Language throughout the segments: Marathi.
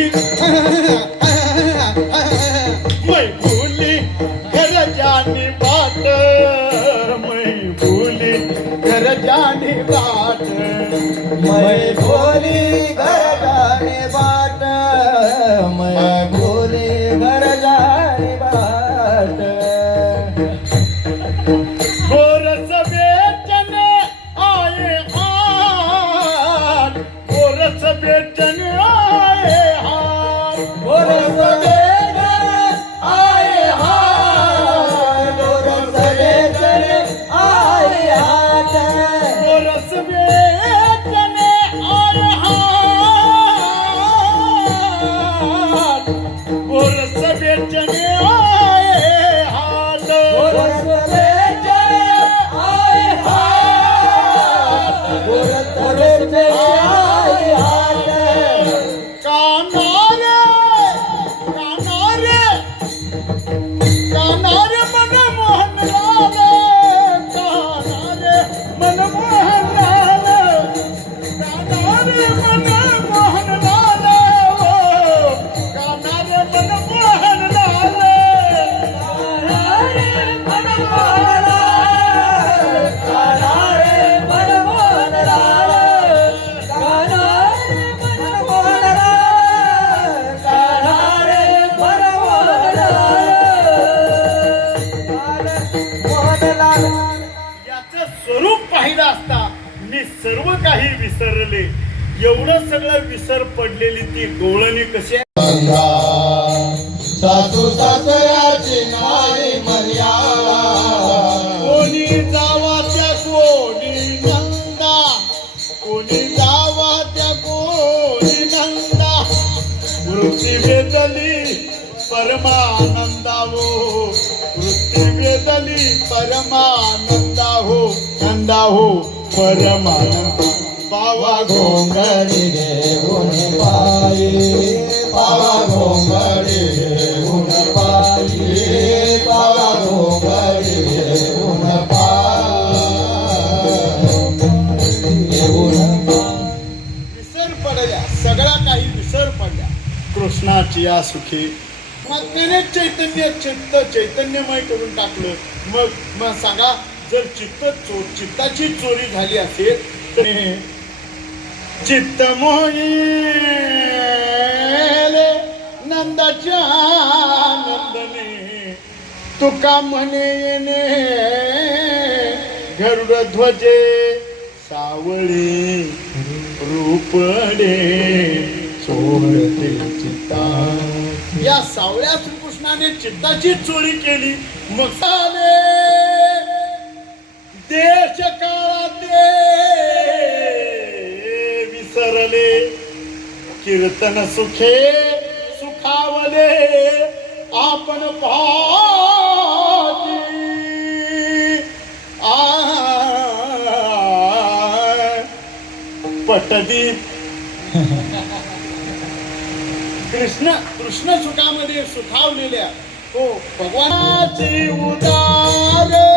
मैं रूप पाहिलं असता मी सर्व काही विसरले. एवढं सगळं विसर पडलेली ती गोळणी कशी आहे? सासू परमान हो परमानंदा बावा घोंगडी घेऊन पायी पावा घोंगडी घेऊन पायी पावा घोंगडी घेऊन पायी घेऊन विसर पडल्या सगळा काही विसर पडल्या कृष्णाची या सुखी. मग त्याने चैतन्य चित्त चैतन्यमय करून टाकलं. मग मग सांगा जर चित्त चो चित्ताची चोरी झाली असेल तर चित्त मोही नंदाच्या नंदने तुका म्हणे येणे. गरुड ध्वजे सावळी रूपडे चोरते चित्ता. या सावळ्या श्रीकृष्णाने चित्ताची चोरी केली. मग देश काळाते विसरले. कीर्तन सुखे सुखावले. आपण पाची पटदीप. कृष्ण कृष्ण सुखामध्ये सुखावलेल्या. हो भगवानाची उदार.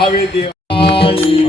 હવે દેવાણી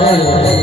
Amén.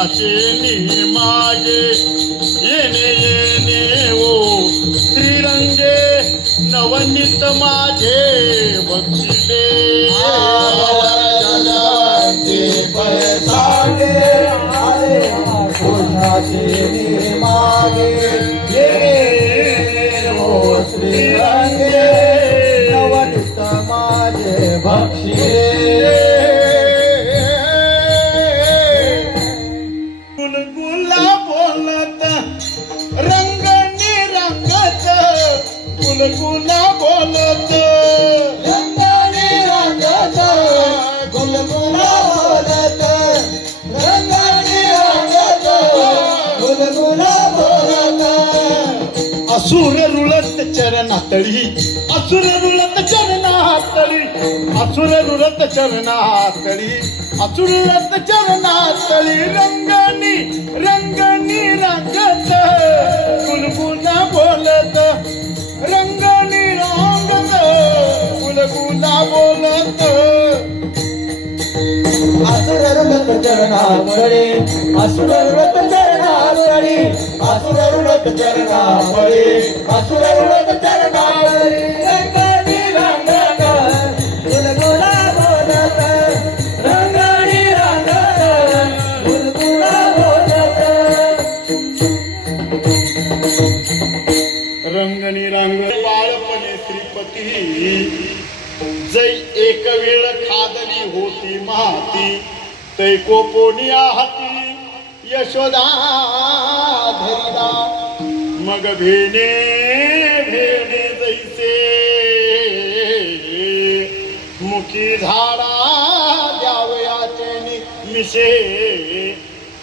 ah 女 असुर रुरत चरणातळी असुर रत चरणातळी रंगणी रंगणी रंगत. कुलगुला बोलत रंगणी रंगत. गुलगुला बोलत. असुर रुरत चरणातळी असुर रुरत चरणातळी असुर रुरत चरणातळी असुर रुरत चरणातळी कोपोनिया हाती यशोदा धरिला. मग भेणे भेणे जैसे. मुखी झाडा द्यावयाचे नि- मिशे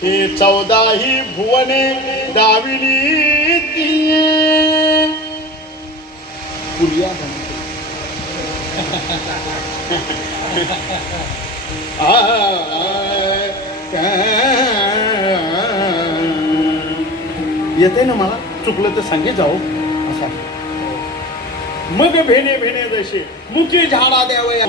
हे चौदाही भुवने दाविली तिये. पुरिया म्हणते. येते ना मला? चुकलं तर सांगे जाऊ. असा मग भेणे भेणे जसे मुखी झाडा द्यावया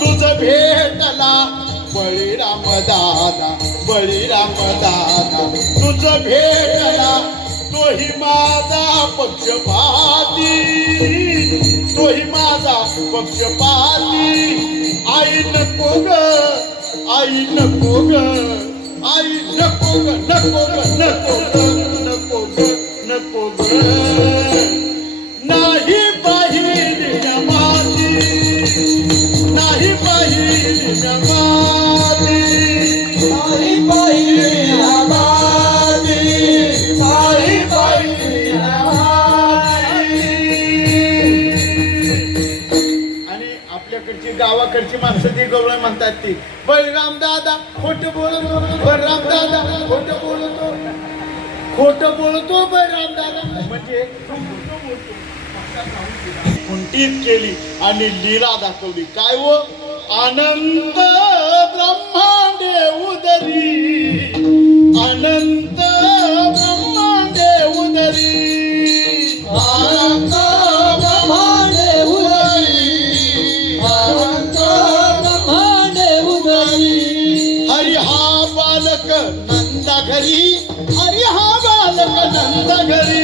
तुझ भेटला बळीराम दादा बळीराम दादा. तुझ भेटला तोही माझा पक्षपाती. तोही माझा पक्षपाती. आई नको ग. आई नको ग आई नको ग नको ग नको ग गवळ म्हणतात ती. बळराम दादा खोट बोलतो बळराम दादा खोट बोलतो. खोट बोलतो बळराम दादा. म्हणजे तो खुंटीत केली आणि लीला दाखवली. काय हो? व अनंत ब्रह्मांडे उदरी. अनंत ब्रह्मांडे उदरी. தகரி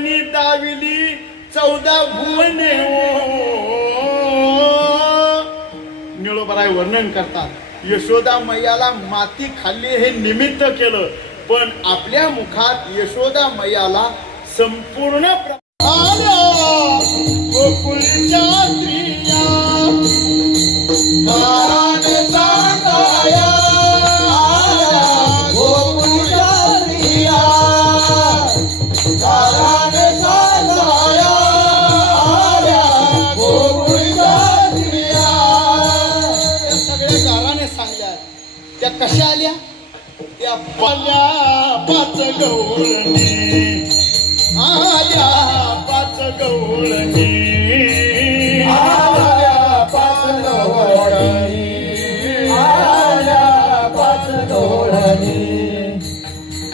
वदनी दाविली चौदा भुवने हो. निळोबराय वर्णन करतात यशोदा मैयाला माती खाल्ली हे निमित्त केलं पण आपल्या मुखात यशोदा मैयाला संपूर्ण त्या पाल्या पाच गवळणी. आल्या पाच गवळणी. आल्या पाच गवळणी. आल्या पाच गवळणी.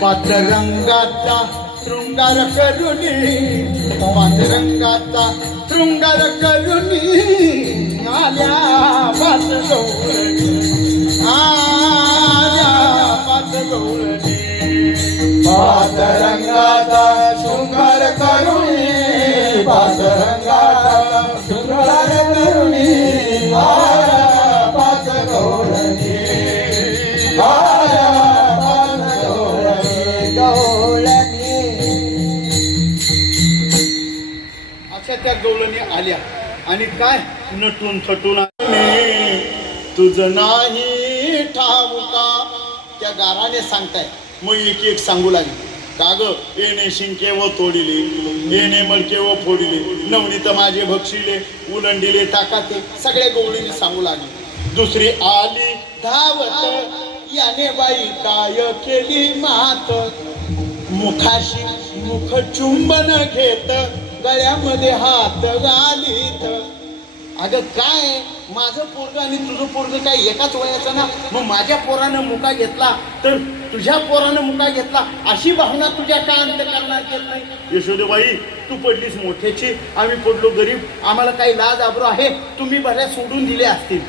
पाच रंगाचा शृंगार करुणी. पाच रंगाचा शृंगार करुणी. आल्या पाच गवळणी. शृंगार करुणी शृंगार करुणी पाच अशा त्या गौलनी आल्या. आणि काय? नटून थटून तुझ तुझं नाही ठाऊ त्या गाराने सांगताय. मग एक एक सांगू लागली. का ग? येणे शिंके व तोडिले येणे मडके व फोडिले नवनीत माझे भक्षिले उलंडिले ताकाते सगळ्या गवळीने सांगू लागली. दुसरी आली धावत याने बाई काय केली मात? मुखाशी मुख चुंबन घेत गळ्यामध्ये हात घालीत. अगं काय माझं पोरग आणि तुझं पोरग काय एकाच वयाचं ना? मग माझ्या पोरानं मुका घेतला तर तुझ्या पोरानं मुका घेतला? अशी भावना तुझ्या का अंत करण्यात येत नाही? यशोदेबाई तू पडलीस मोठ्याची. आम्ही पडलो गरीब. आम्हाला काही लाज आबरू आहे? तुम्ही बऱ्या सोडून दिले असतील.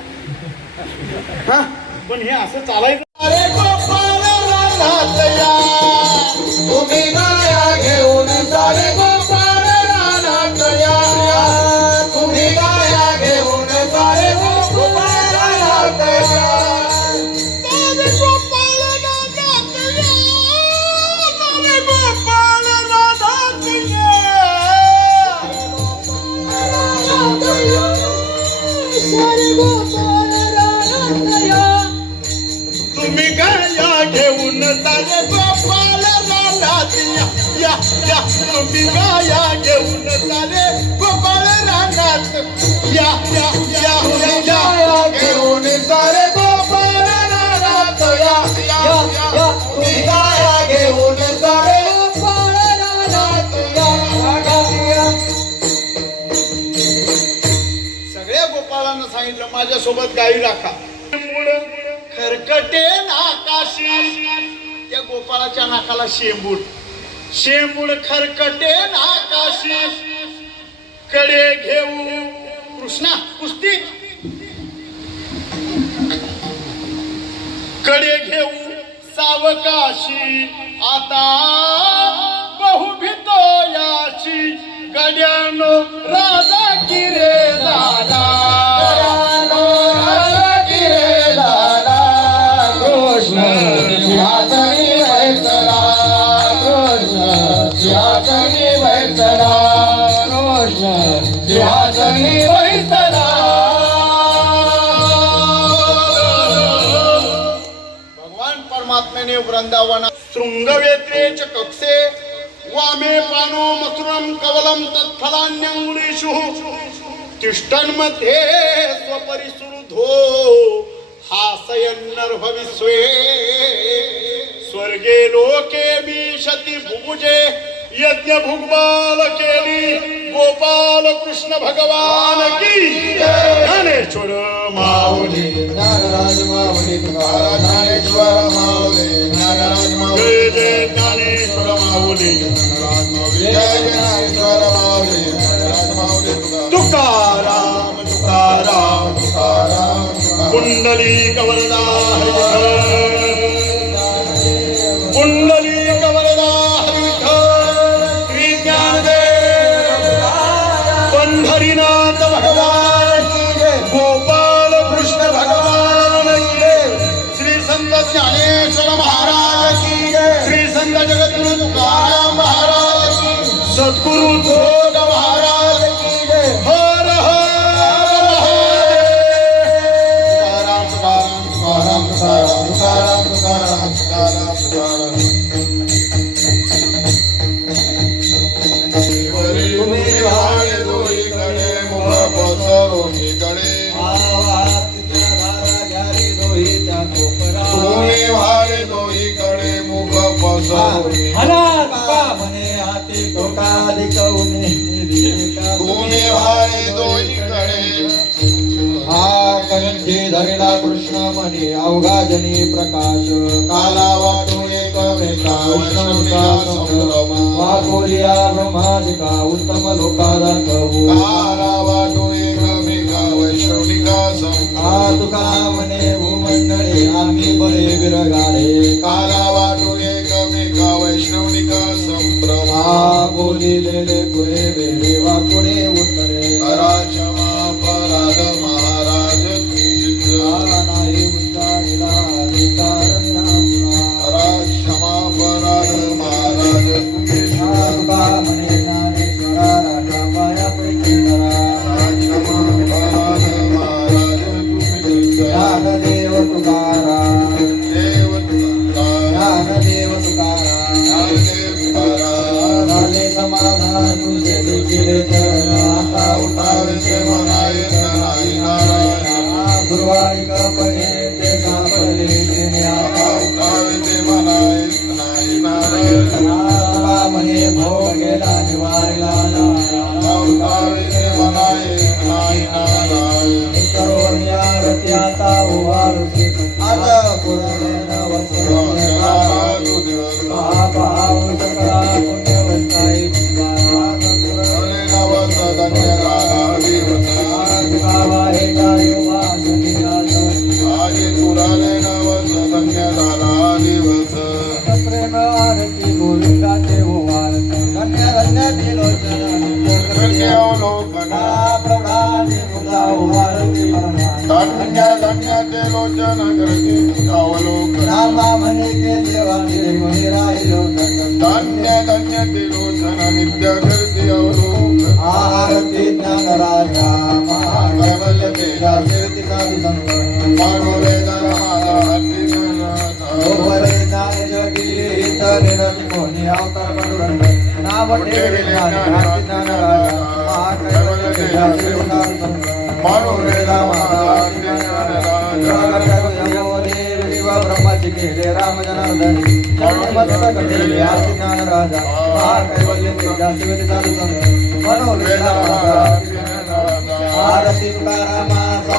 हा? पण हे असं चालायचं अरे घेऊन सोबत माझ्यासोबत गाई राखा. खरकटे नाकाशी. त्या गोपाळाच्या नाकाला शेंबूड. शेंबूड खरकटे नाकाशी. कडे घेऊ. कृष्णा कुस्ती. कडे घेऊ सावकाशी. आता बहु भितो याची गड्यानो राजा किरे झाला परमात्म्याने वृंदावना। शृंगवेत्रेच कक्षे वामे पानो मथुरम कवलम तत्फलान्यंगुलीषु तिष्ठन्मध्ये स्वपरिसुरुधो हासयन्नर्भविस्वे। स्वर्गे लोके विशती भुभुजे यज्ञ भुगबाल केली गोपाल कृष्ण भगवान की ज्ञानेश्वर माऊली नागराज माऊली तुकाराम ज्ञानेश्वर माऊली। नागराज माऊली जय जय ज्ञानेश्वर माऊली। जय ज्ञानेश्वर माऊली नागराज माऊली तुकाराम तुकाराम। तुकाराम तुकाराम कुंडली कवरदा धरिला कृष्ण म्हणे अवघा जनी प्रकाश काला वाटू एकमेका वाकोरिया ब्रह्मादिका उत्तम लोका दाखवू काला वाटू एकमेका वैष्णविका संभ्रम. तुका म्हणे भूमंडळे आम्ही बळे विरगाडे काला वाटू एकमेका वैष्णविका संभ्रम. आ बोलिलेले पुढे वेळे वाकोडे उत्तरे. करा धन्य धन्य ते लोचन करते अवलोकन रामा म्हणे के देवा निरे म्हणे राहिलो धन्य धन्य ते लोचन नित्य करते अवलोकन आरती ज्ञान राजा महाकैवल्य तेजा सेवती साधू संग मनोवेदन माझा हत्ती गोपरे ज्ञान जगी इतरे रती कोणी अवतार पांडुरंग नाव ठेविले ज्ञान आरती ज्ञान राजा शिव ब्रह्म जी राम जनंदासि मनो